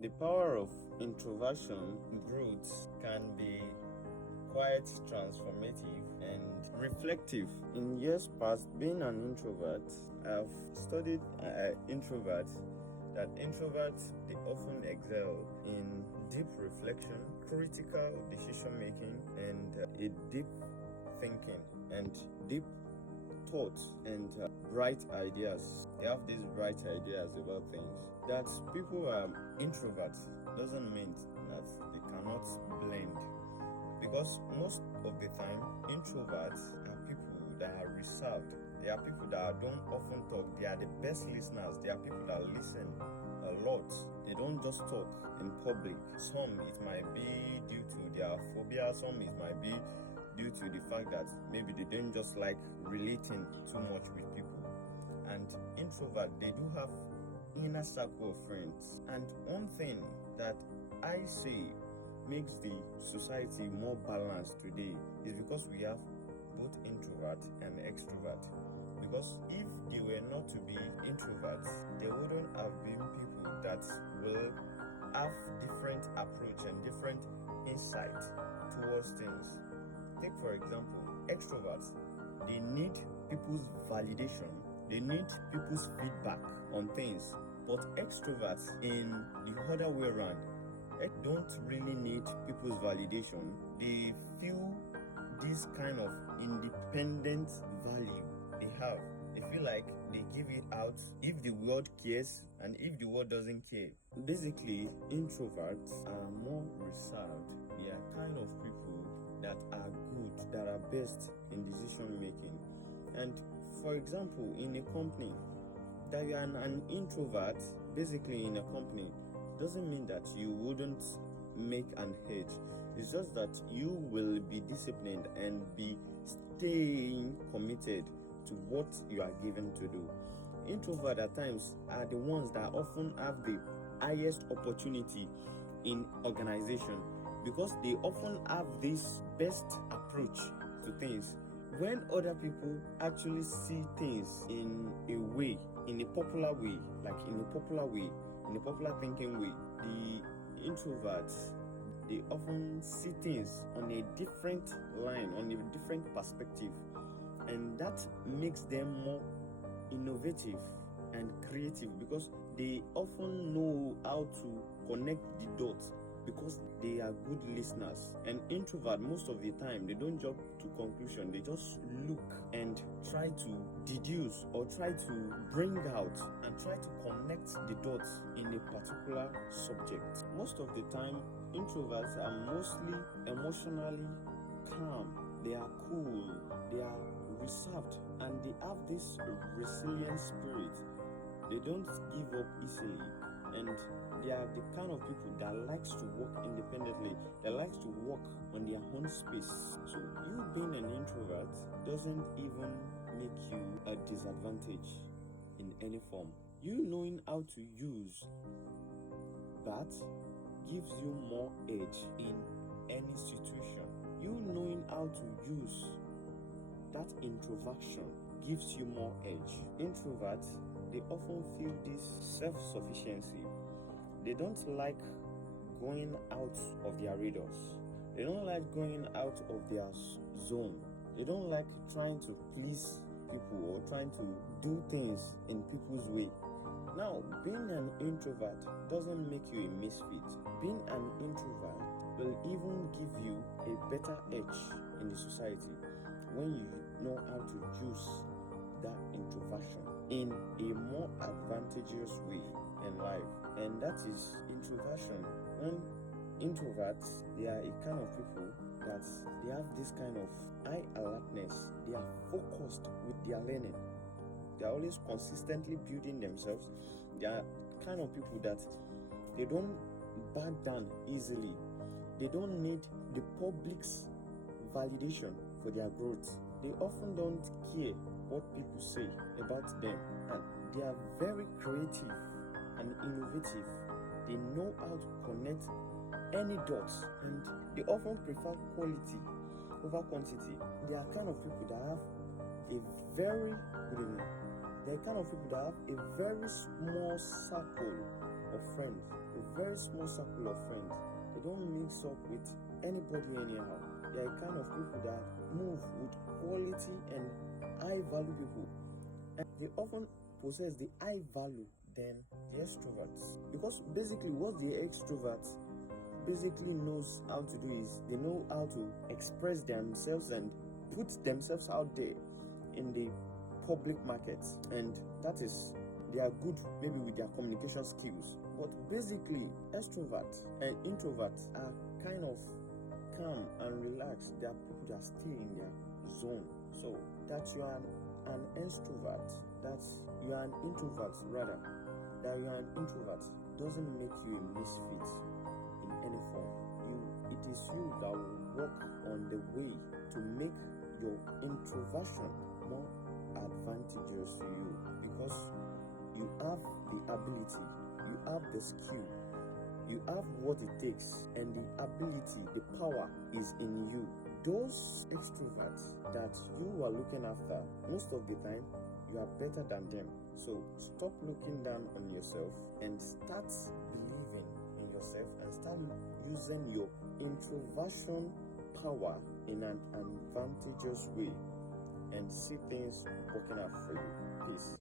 The power of introversion growth can be quite transformative and reflective. In years past, being an introvert, I've studied introverts, that introverts, they often excel in deep reflection, critical decision making, and a deep thinking and deep thoughts and bright ideas. They have these bright ideas about things. That people are introverts doesn't mean that they cannot blend, because most of the time introverts are people that are reserved. They are people that don't often talk. They are the best listeners. They are people that listen a lot. They don't just talk in public. Some it might be due to their phobia, some it might be due to the fact that maybe they don't just like relating too much with people. And introvert, they do have inner circle of friends. And one thing that I see makes the society more balanced today is because we have both introvert and extrovert. Because if they were not to be introverts, there wouldn't have been people that will have different approach and different insight towards things. Take for example, extroverts, they need people's validation, they need people's feedback on things. But extroverts, in the other way around, they don't really need people's validation. They feel this kind of independent value they have. They feel like they give it out if the world cares and if the world doesn't care. Basically, introverts are more reserved. They are kind of people that are good, that are best in decision making. And for example, in a company, that you are an introvert, basically in a company, doesn't mean that you wouldn't make an edge. It's just that you will be disciplined and be staying committed to what you are given to do. Introverts at times are the ones that often have the highest opportunity in organization, because they often have this best approach to things. When other people actually see things in a way, in a popular way, in a popular thinking way, the introverts, they often see things on a different line, on a different perspective, and that makes them more innovative and creative, because they often know how to connect the dots, because they are good listeners. And introvert, most of the time, they don't jump to conclusion. They just look and try to deduce or try to bring out and try to connect the dots in a particular subject. Most of the time, introverts are mostly emotionally calm. They are cool. They are reserved, and they have this resilient spirit. They don't give up easily, and they are the kind of people that likes to work independently, that likes to work on their own space. So you being an introvert doesn't even make you a disadvantage in any form. You knowing how to use that gives you more edge in any situation. You knowing how to use that introversion gives you more edge. Introverts, they often feel this self-sufficiency. They don't like going out of their radars. They don't like going out of their zone. They don't like trying to please people or trying to do things in people's way. Now, being an introvert doesn't make you a misfit. Being an introvert will even give you a better edge in the society when you know how to use that introversion in a more advantageous way in life. And that is introversion. When introverts, they are a kind of people that they have this kind of high alertness. They are focused with their learning. They are always consistently building themselves. They are kind of people that they don't back down easily. They don't need the public's validation for their growth. They often don't care what people say about them, and they are very creative and innovative. They know how to connect any dots, and they often prefer quality over quantity. They are kind of people that have a very They're kind of people that have a very small circle of friends, a very small circle of friends. They don't mix up with anybody anyhow. They are kind of people that move with quality and high value people. And they often possess the high value than the extroverts. Because basically what the extrovert basically knows how to do is they know how to express themselves and put themselves out there in the public market, and that is they are good maybe with their communication skills. But basically extroverts and introverts are kind of calm and relaxed. They are people that stay in their zone. So that you are an extrovert, that you are an introvert rather, that you are an introvert doesn't make you a misfit in any form. It is you that will work on the way to make your introversion more advantageous to you, because you have the ability, you have the skill, you have what it takes, and the ability, the power is in you. Those extroverts that you are looking after, most of the time you are better than them. So stop looking down on yourself and start believing in yourself and start using your introversion power in an advantageous way and see things working out for you. Peace.